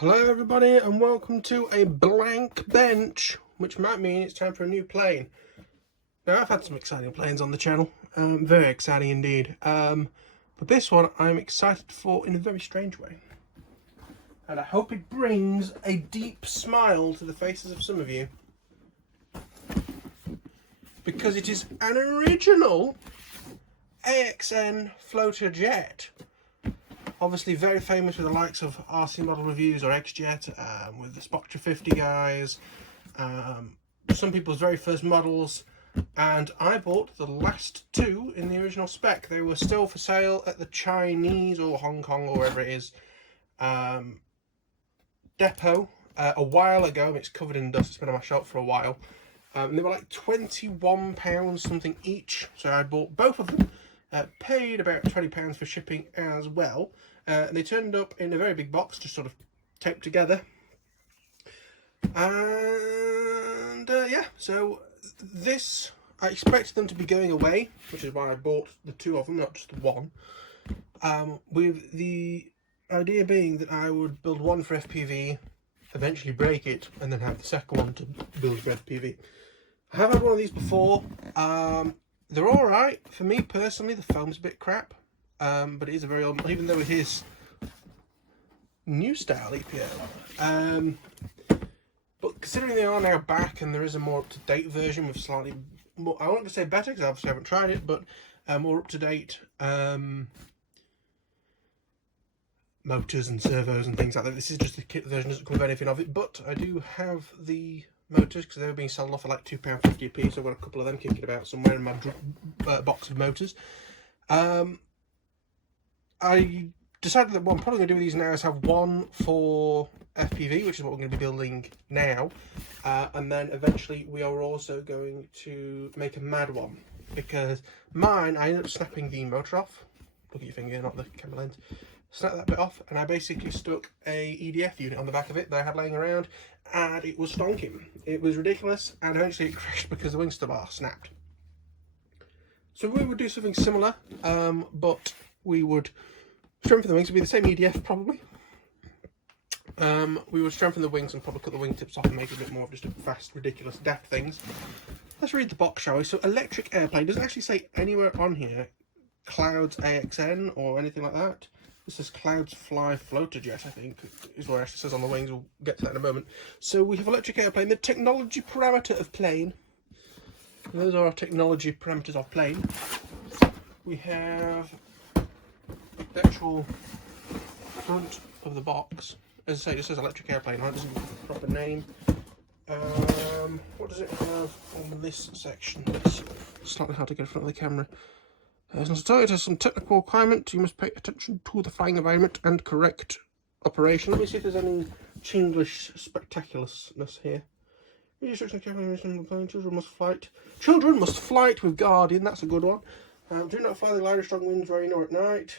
Hello everybody and welcome to a blank bench, which might mean it's time for a new plane. Now I've had some exciting planes on the channel, very exciting indeed, but this one I'm excited for in a very strange way. And I hope it brings a deep smile to the faces of some of you. Because it is an original AXN floater jet. Obviously very famous with the likes of RCModelReviews or X-Jet, with the Spocktra50 guys, some people's very first models, and I bought the last two in the original spec. They were still for sale at the Chinese or Hong Kong or wherever it is depot a while ago. It's covered in dust, it's been on my shelf for a while. They were like £21 something each, so I bought both of them. Paid about £20 for shipping as well. They turned up in a very big box, just sort of taped together. And yeah, so this, I expected them to be going away, which is why I bought the two of them, not just the one. With the idea being that I would build one for FPV, eventually break it, and then have the second one to build for FPV. I have had one of these before. They're alright. For me personally, the foam's a bit crap, but it is a very old, even though it is new style EPO. But considering they are now back and there is a more up-to-date version with slightly more, I won't say better because I obviously haven't tried it, but more up-to-date motors and servos and things like that. This is just the kit version, doesn't come with anything of it, but I do have the motors because they were being sold off for like £2.50 a piece. I've got a couple of them kicking about somewhere in my box of motors. I decided that what I'm probably going to do with these now is have one for FPV, which is what we're going to be building now, and then eventually we are also going to make a mad one, because mine, I ended up snapping the motor off. Look at your finger, not the camera lens. Snap that bit off, and I basically stuck a EDF unit on the back of it that I had laying around, and it was stonking. It was ridiculous, and eventually it crashed because the wing stub bar snapped. So we would do something similar, but we would strengthen the wings. It would be the same EDF probably. We would strengthen the wings and probably cut the wingtips off and make it a bit more of just a fast, ridiculous, daft things. Let's read the box, shall we? So electric airplane, doesn't actually say anywhere on here Clouds AXN or anything like that. This is Clouds Fly Floater Jet, I think, is what it actually says on the wings. We'll get to that in a moment. So we have electric airplane, the technology parameter of plane. Those are our technology parameters of plane. We have the actual front of the box. As I say, it just says electric airplane, right? It doesn't give a proper name. What does it have on this section? It's slightly hard to get in front of the camera. As it has some technical requirement, you must pay attention to the flying environment and correct operation. Let me see if there's any Chinglish spectacularness here. Children must flight. Children must flight with Guardian, that's a good one. Do not fly the glider strong winds, rain or at night,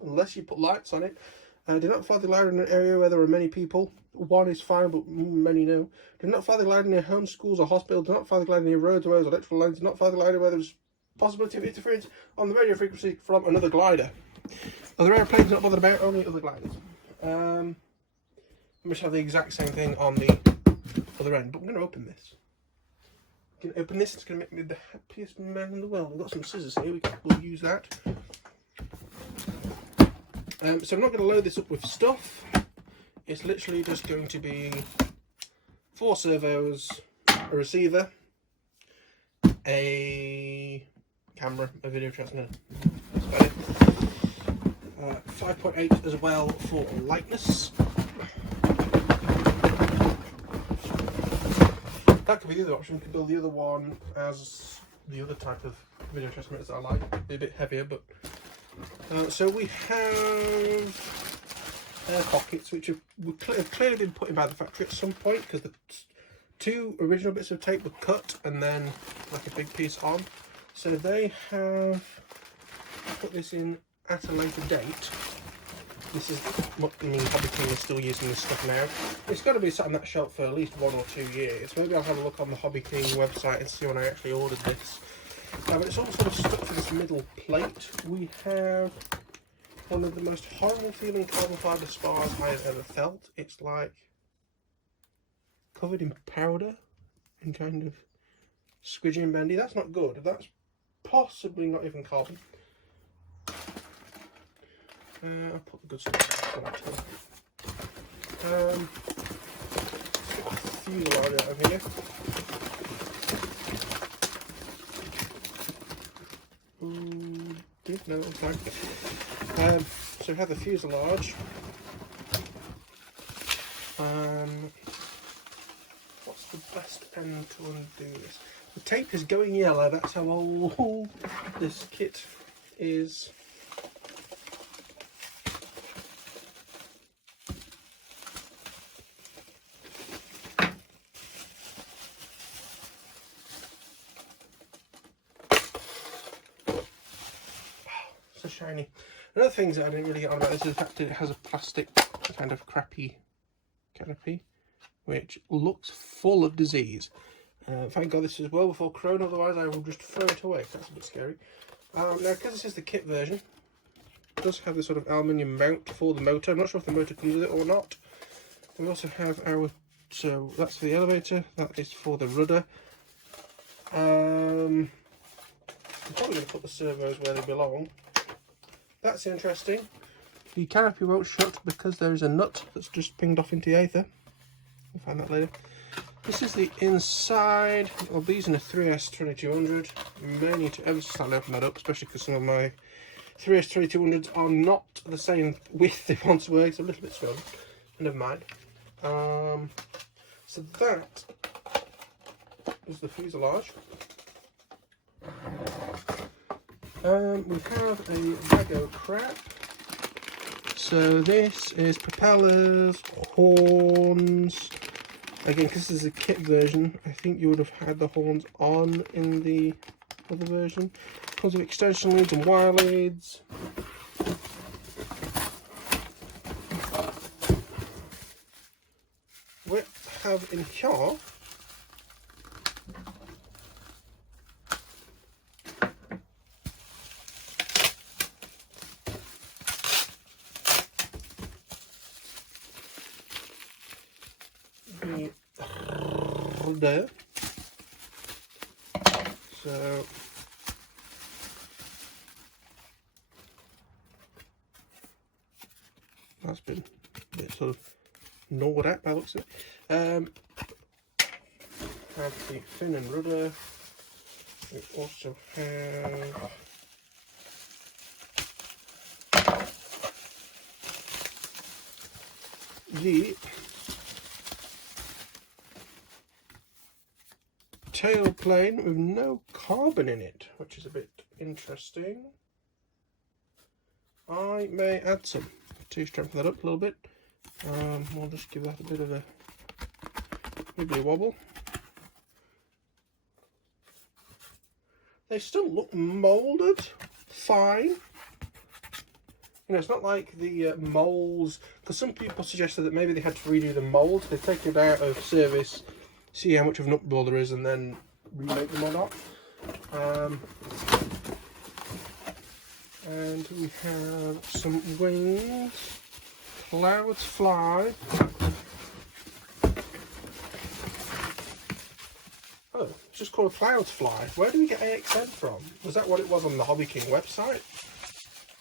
unless you put lights on it. Do not fly the glider in an area where there are many people. One is fine, but many no. Do not fly the glider near home, schools or hospitals. Do not fly the glider near roads, wires, electrical lines. Do not fly the glider where there's possibility of interference on the radio frequency from another glider. Other airplanes not bothered about, only other gliders. We must have the exact same thing on the other end, but we're going to open this. We can open this, it's going to make me the happiest man in the world. We've got some scissors here, we'll use that. So I'm not going to load this up with stuff. It's literally just going to be 4 servos, a receiver, a camera, a video transmitter. That's about it. 5.8 as well for lightness. That could be the other option. We could build the other one as the other type of video transmitters that I like. Be a bit heavier, but so we have air pockets, which have clearly been put in by the factory at some point, because the 2 original bits of tape were cut and then like a big piece on. So they have put this in at a later date. This is what I mean, Hobby King is still using this stuff now. It's got to be sat on that shelf for at least 1 or 2 years. Maybe I'll have a look on the Hobby King website and see when I actually ordered this. But it's all sort of stuck to this middle plate. We have one of the most horrible feeling carbon fibre spars I have ever felt. It's like covered in powder and kind of squidgy and bendy. That's not good. That's possibly not even carbon. I'll put the good stuff on. Fuselage out of here. No, it's fine. So we have the fuselage. What's the best end to undo this? The tape is going yellow. That's how old this kit is. So shiny. Another thing that I didn't really get on about this is the fact that it has a plastic kind of crappy canopy, which looks full of disease. Thank God this is well before Corona, otherwise I will just throw it away. That's a bit scary. Now, because this is the kit version, it does have this sort of aluminium mount for the motor. I'm not sure if the motor comes with it or not. We also have our, so that's for the elevator, that is for the rudder. I'm probably going to put the servos where they belong. That's interesting. The canopy won't shut because there is a nut that's just pinged off into the aether. We'll find that later. This is the inside of these in a 3S2200. You may need to ever so slightly open that up, especially because some of my 3S2200s are not the same width they once were. It's a little bit swollen. Never mind. So that is the fuselage. We have a bag of crap. So this is propellers, horns. Again, because this is a kit version, I think you would have had the horns on in the other version. Tons of extension leads and wire leads. We have in here the rudder. So that's been a bit sort of gnawed at by the looks of it. Have the fin and rudder. We also have the tail plane with no carbon in it, which is a bit interesting. I may add some to strengthen that up a little bit. We'll just give that a bit of a wibbly wobble. They still look moulded fine. You know, it's not like the moulds, because some people suggested that maybe they had to redo the moulds. They've taken it out of service, see how much of an uproar there is, and then remake them or not. And we have some wings. Clouds fly. Oh, it's just called Clouds Fly. Where do we get AXN from? Was that what it was on the Hobby King website?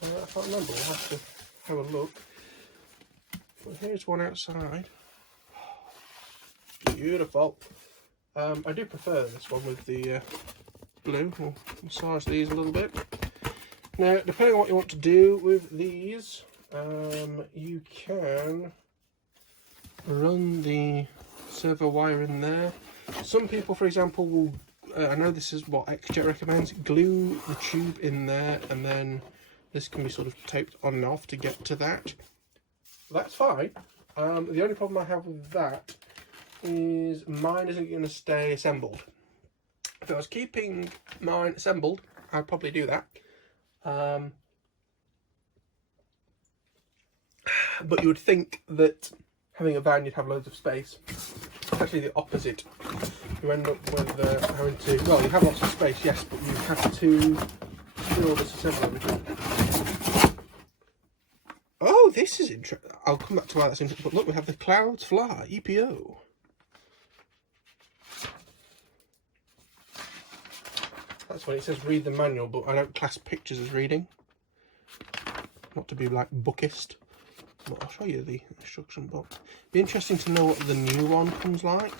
I can't remember. We'll have to have a look. Well, here's one outside. Beautiful. I do prefer this one with the blue. We'll massage these a little bit. Now, depending on what you want to do with these, you can run the servo wire in there. Some people, for example, will, I know this is what XJet recommends, glue the tube in there, and then this can be sort of taped on and off to get to that. That's fine. The only problem I have with that is mine isn't going to stay assembled. If I was keeping mine assembled, I'd probably do that. But you would think that having a van you'd have loads of space. It's actually the opposite. You end up with having to, well, you have lots of space, yes, but you have to do all this assembly everything. this is interesting. I'll come back to why that's interesting. But look, we have the Clouds Fly EPO. That's when it says read the manual, but I don't class pictures as reading. Not to be like bookist. But I'll show you the instruction book. Be interesting to know what the new one comes like.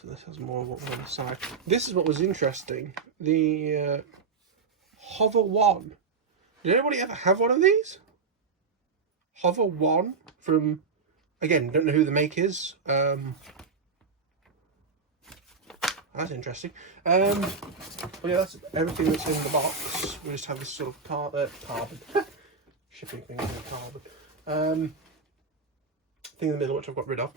So this has more of what was on the side. This is what was interesting. The Hover 1. Did anybody ever have one of these? Hover 1 from, again, don't know who the make is. That's interesting. But yeah, that's everything that's in the box. We just have this sort of carbon shipping thing in carbon thing in the middle, which I've got rid of.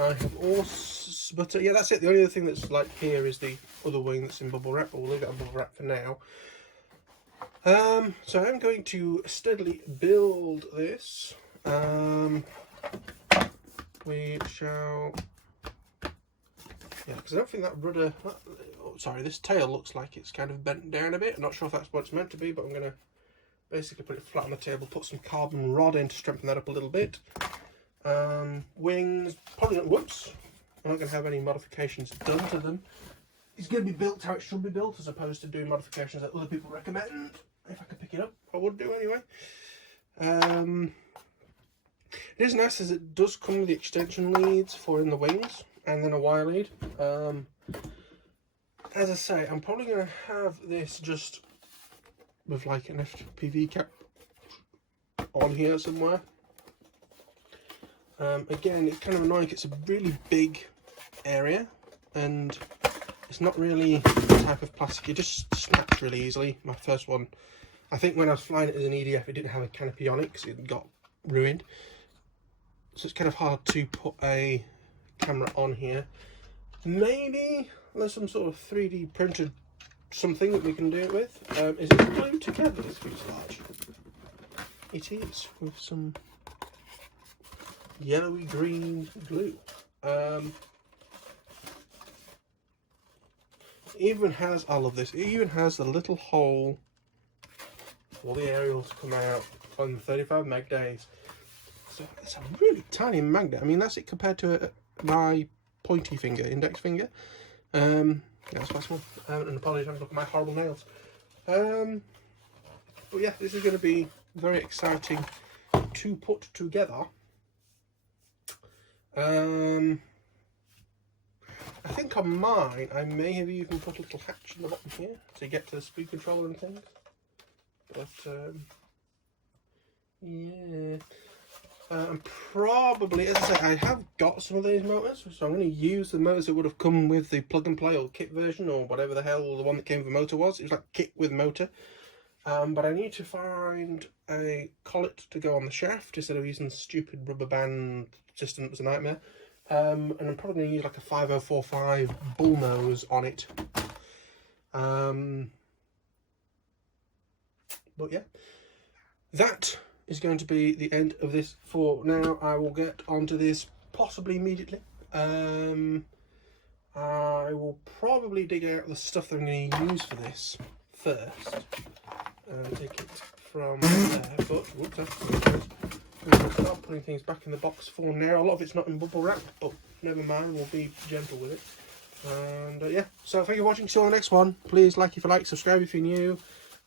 I have also, but yeah, that's it. The only other thing that's like here is the other wing that's in bubble wrap. But we'll leave it on bubble wrap for now. So I'm going to steadily build this. We shall. Yeah, because I don't think that rudder, sorry, this tail looks like it's kind of bent down a bit. I'm not sure if that's what it's meant to be, but I'm going to basically put it flat on the table, put some carbon rod in to strengthen that up a little bit. Wings, probably not, whoops, I'm not going to have any modifications done to them. It's going to be built how it should be built, as opposed to doing modifications that other people recommend. If I could pick it up, I would do anyway. It is nice as it does come with the extension leads for in the wings. And then a wire lead. As I say, I'm probably going to have this just with like an FPV cap on here somewhere. Again, it's kind of annoying. It's a really big area, and it's not really the type of plastic. It just snaps really easily. My first one, I think when I was flying it as an EDF, it didn't have a canopy on it because it got ruined. So it's kind of hard to put a camera on here. Maybe there's some sort of 3D printed something that we can do it with. Is it glued together, this fuselage? It is, with some yellowy green glue. Even has, I love this, it even has the little hole for the aerial to come out on the 35 meg days. So it's a really tiny magnet. I mean, that's it compared to my pointy finger, index finger. That's quite small. And apologies, look at my horrible nails. But yeah, this is going to be very exciting to put together. I think on mine, I may have even put a little hatch in the bottom here to get to the speed controller and things. But yeah. Probably, as I say, I have got some of these motors, so I'm going to use the motors that would have come with the plug and play or kit version, or whatever the hell the one that came with the motor was. It was like kit with motor. But I need to find a collet to go on the shaft instead of using the stupid rubber band system that was a nightmare. And I'm probably going to use like a 5045 bull nose on it. But yeah, that is going to be the end of this for now. I will get onto this possibly immediately. I will probably dig out the stuff that I'm going to use for this first. Take it from there, but whoops, we'll start putting things back in the box for now. A lot of it's not in bubble wrap, but never mind, we'll be gentle with it. And yeah, so thank you for watching. See you on the next one. Please like if you like, subscribe if you're new.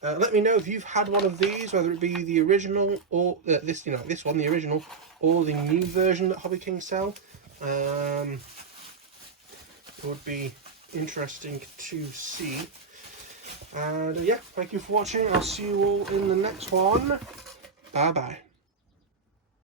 Let me know if you've had one of these, whether it be the original or this one, the original, or the new version that Hobby King sell. It would be interesting to see. And yeah, thank you for watching. I'll see you all in the next one. Bye bye.